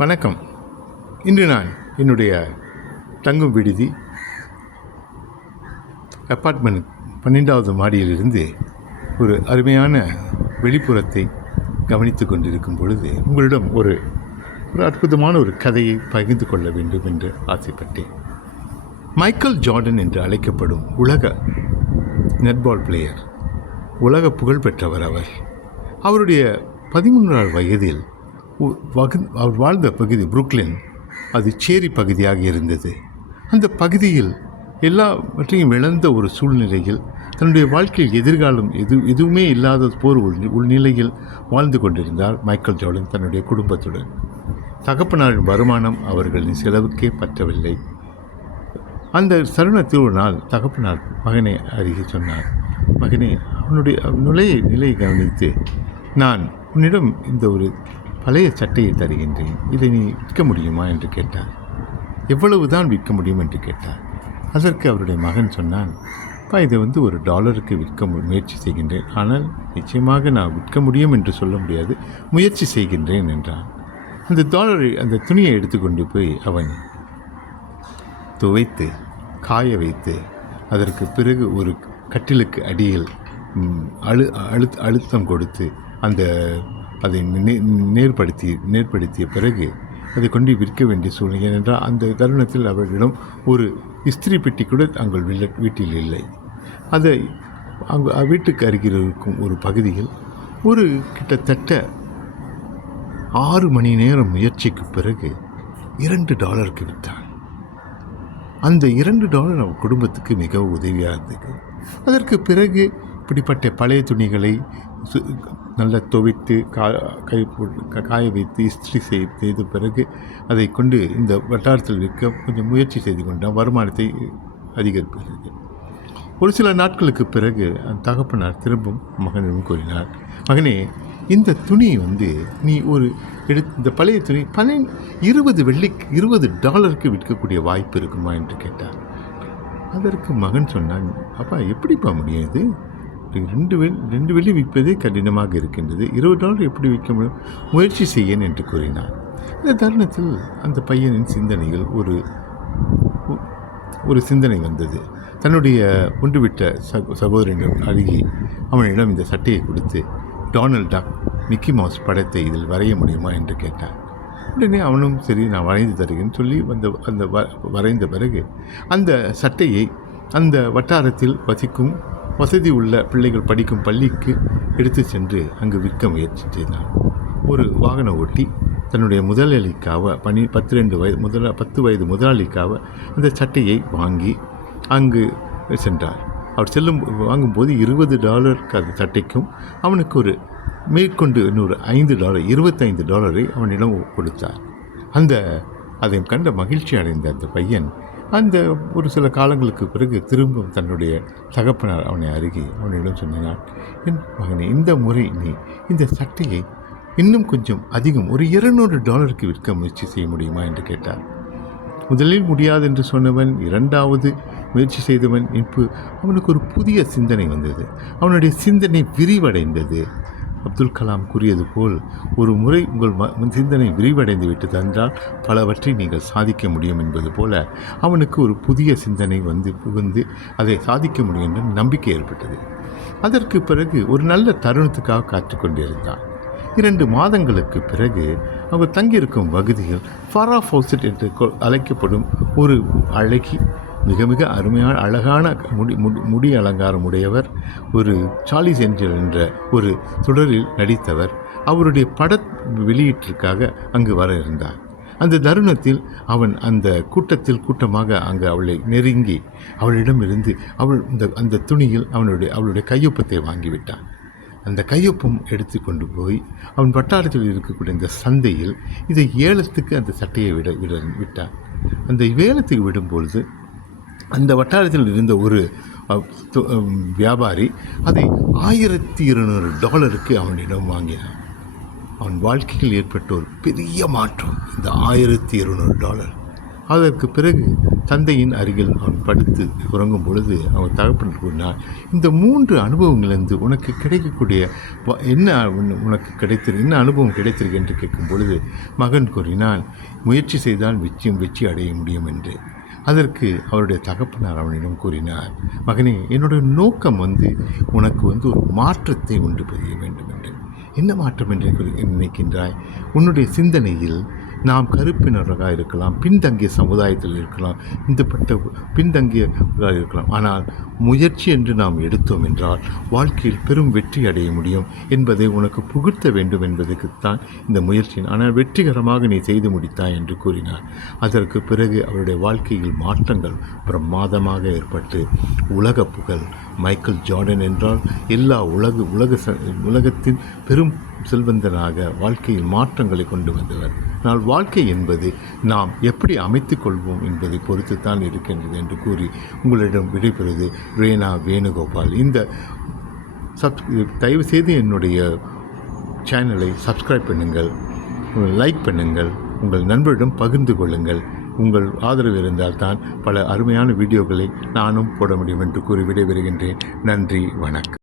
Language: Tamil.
வணக்கம். இன்று நான் என்னுடைய தங்கும் விடுதி அப்பார்ட்மெண்ட் 12வது மாடியிலிருந்து ஒரு அருமையான வெளிப்புறத்தை கவனித்து கொண்டிருக்கும் பொழுது உங்களிடம் ஒரு அற்புதமான ஒரு கதையை பகிர்ந்து கொள்ள வேண்டும் என்று ஆசைப்பட்டேன். மைக்கேல் ஜார்டன் என்று அழைக்கப்படும் உலக நெட்பால் பிளேயர், உலக புகழ் பெற்றவர். அவருடைய 13வது வயதில் அவர் வாழ்ந்த பகுதி புருக்லின், அது சேரி பகுதியாக இருந்தது. அந்த பகுதியில் எல்லாவற்றையும் இழந்த ஒரு சூழ்நிலையில் தன்னுடைய வாழ்க்கையில் எதிர்காலம் எதுவுமே இல்லாத உள்நிலையில் வாழ்ந்து கொண்டிருந்தார் மைக்கேல் ஜார்டன் தன்னுடைய குடும்பத்துடன். தகப்பனாரின் வருமானம் அவர்களின் செலவுக்கே பற்றவில்லை. அந்த தருணத்தில் ஒரு நாள் தகப்பனார் மகனை அருகே சொன்னார், மகனே, அவனுடைய நிலையை கவனித்து, நான் உன்னிடம் இந்த ஒரு பழைய சட்டையை தருகின்றேன், இதை நீ விற்க முடியுமா என்று கேட்டார். எவ்வளவு தான் விற்க முடியும் என்று கேட்டார். அதற்கு அவருடைய மகன் சொன்னான், இதை $1 விற்க முயற்சி செய்கின்றேன், ஆனால் நிச்சயமாக நான் விற்க முடியும் என்று சொல்ல முடியாது, முயற்சி செய்கின்றேன் என்றான். அந்த துணியை எடுத்துக்கொண்டு போய் அவன் துவைத்து காய வைத்து அதற்கு பிறகு ஒரு கட்டிலுக்கு அடியில் அழுத்தம் கொடுத்து அதை நேர்படுத்திய பிறகு அதை கொண்டு விற்க வேண்டிய சூழ்நிலை. ஏனென்றால் அந்த தருணத்தில் அவர்களிடம் ஒரு இஸ்திரி பெட்டி கூட வீட்டில் இல்லை. அதை வீட்டுக்கு அருகில் இருக்கும் ஒரு பகுதியில் ஒரு கிட்டத்தட்ட 6 மணி நேரம் முயற்சிக்கு பிறகு $2 விற்றான். அந்த $2 அவர் குடும்பத்துக்கு மிகவும் உதவியாக இருந்தது. அதற்கு பிறகு இப்படிப்பட்ட பழைய துணிகளை நல்லா துவைத்து காய வைத்து இஸ்திரி செய்த பிறகு அதை கொண்டு இந்த வட்டாரத்தில் விற்க கொஞ்சம் முயற்சி செய்து கொண்டான். வருமானத்தை அதிகரிப்பதற்கு ஒரு சில நாட்களுக்கு பிறகு அந்த தகப்பனார் திரும்பவும் மகனிடம் கூறினார், மகனே, இந்த துணி நீ இந்த பழைய துணி $20 விற்கக்கூடிய வாய்ப்பு இருக்குமா என்று கேட்டார். அதற்கு மகன் சொன்னான், அப்பா, எப்படிப்பா முடியும்? இது $2 விற்பதே கடினமாக இருக்கின்றது, $20 எப்படி விற்க முடியும்? முயற்சி செய்யேன் என்று கூறினார். இந்த தருணத்தில் அந்த பையனின் சிந்தனையில் ஒரு சிந்தனை வந்தது. தன்னுடைய ஒன்றுவிட்ட சகோதரனிடம் அருகி அவனிடம் இந்த சட்டையை கொடுத்து, டொனால்ட் டக், மிக்கி மவுஸ் படத்தை இதில் வரைய முடியுமா என்று கேட்டான். உடனே அவனும் சரி, நான் வரைந்து தருகிறேன்னு சொல்லி அந்த வரைந்த பிறகு அந்த சட்டையை அந்த வட்டாரத்தில் வசிக்கும் வசதி உள்ள பிள்ளைகள் படிக்கும் பள்ளிக்கு எடுத்து சென்று அங்கு விற்க முயற்சி செய்தான். ஒரு வாகன ஓட்டி தன்னுடைய முதலாளிக்காக 10 வயது முதலாளிக்காக அந்த சட்டையை வாங்கி அங்கு சென்றார். அவர் வாங்கும்போது $20 அந்த சட்டைக்கும் அவனுக்கு ஒரு மேற்கொண்டு இன்னொரு $25 அவனிடம் கொடுத்தார். அதை கண்ட மகிழ்ச்சி அடைந்த அந்த பையன் ஒரு சில காலங்களுக்கு பிறகு திரும்பவும் தன்னுடைய தகப்பனார் அவனிடம் சொன்னார், என் மகனே, இந்த முறை நீ இந்த சட்டையை இன்னும் கொஞ்சம் அதிகம் ஒரு $200 விற்க முயற்சி செய்ய முடியுமா என்று கேட்டார். முதலில் முடியாது என்று சொன்னவன் 2வது முயற்சி செய்தவன் அவனுக்கு ஒரு புதிய சிந்தனை வந்தது. அவனுடைய சிந்தனை விரிவடைந்தது. அப்துல் கலாம் கூறியது போல், ஒரு முறை உங்கள் சிந்தனை விரிவடைந்து விட்டது என்றால் பலவற்றை நீங்கள் சாதிக்க முடியும் என்பது போல அவனுக்கு ஒரு புதிய சிந்தனை புகுந்து அதை சாதிக்க முடியும் என்ற நம்பிக்கை ஏற்பட்டது. அதற்கு பிறகு ஒரு நல்ல தருணத்துக்காக காத்து கொண்டிருந்தான். 2 மாதங்களுக்கு பிறகு அவர் தங்கியிருக்கும் பகுதியில் ஃபாரா ஃபவுசட் என்று அழைக்கப்படும் ஒரு மிக மிக அருமையான அழகான முடி அலங்காரம் உடையவர், ஒரு சார்லிஸ் ஏஞ்சல் என்ற ஒரு தொடரில் நடித்தவர், அவருடைய வெளியீட்டிற்காக அங்கு வர இருந்தார். அந்த தருணத்தில் அவன் அந்த கூட்டமாக அங்கு அவளை நெருங்கி அவளிடமிருந்து அந்த துணியில் அவளுடைய கையொப்பத்தை வாங்கிவிட்டான். அந்த கையொப்பம் எடுத்து கொண்டு போய் அவன் வட்டாரத்தில் இருக்கக்கூடிய இந்த சந்தையில் இதை ஏலத்துக்கு அந்த சட்டையை விட்டான். அந்த ஏலத்துக்கு விடும்பொழுது அந்த வட்டாரத்தில் இருந்த ஒரு வியாபாரி அதை $1200 அவனிடம் வாங்கினான். அவன் வாழ்க்கையில் ஏற்பட்ட ஒரு பெரிய மாற்றம் இந்த $1200. அதற்கு பிறகு தந்தையின் அருகில் அவன் படுத்து உறங்கும் பொழுது அவன் தகப்பன் கூறினார், இந்த 3 அனுபவங்களிலிருந்து உனக்கு கிடைக்கக்கூடிய என்ன அனுபவம் கிடைத்திருக்கு என்று கேட்கும் பொழுது மகன் கூறினான், முயற்சி செய்தால் நிச்சயம் வெற்றி அடைய முடியும் என்று. அதற்கு அவருடைய தகப்பனார் அவனிடம் கூறினார், மகனே, என்னுடைய நோக்கம் உனக்கு ஒரு மாற்றத்தை உண்டு புரிய வேண்டும் என்று. என்ன மாற்றம் என்று நினைக்கின்றாய்? உன்னுடைய சிந்தனையில் நாம் கருப்பினராக இருக்கலாம், பின்தங்கிய சமுதாயத்தில் இருக்கலாம், பின்தங்கியவர்களாக இருக்கலாம். ஆனால் முயற்சி என்று நாம் எடுத்தோம் என்றால் வாழ்க்கையில் பெரும் வெற்றி அடைய முடியும் என்பதை உனக்கு புகுத்த வேண்டும் என்பதற்குத்தான் இந்த முயற்சி. ஆனால் வெற்றிகரமாக நீ செய்து முடித்தாய் என்று கூறினார். அதற்கு பிறகு அவருடைய வாழ்க்கையில் மாற்றங்கள் பிரமாதமாக ஏற்பட்டு உலக புகழ். மைக்கேல் ஜார்டன் என்றால் எல்லா உலகத்தின் பெரும் செல்வந்தனாக வாழ்க்கையில் மாற்றங்களை கொண்டு வந்தவர். ஆனால் வாழ்க்கை என்பது நாம் எப்படி அமைத்துக் கொள்வோம் என்பதை பொறுத்துத்தான் இருக்கின்றது என்று கூறி உங்களிடம் விடைபெறுவது ரேனா வேணுகோபால். தயவுசெய்து என்னுடைய சேனலை சப்ஸ்கிரைப் பண்ணுங்கள், லைக் பண்ணுங்கள், உங்கள் நண்பரிடம் பகிர்ந்து கொள்ளுங்கள். உங்கள் ஆதரவு இருந்தால் தான் பல அருமையான வீடியோக்களை நானும் போட முடியும் என்று கூறி விடைபெறுகின்றேன். நன்றி, வணக்கம்.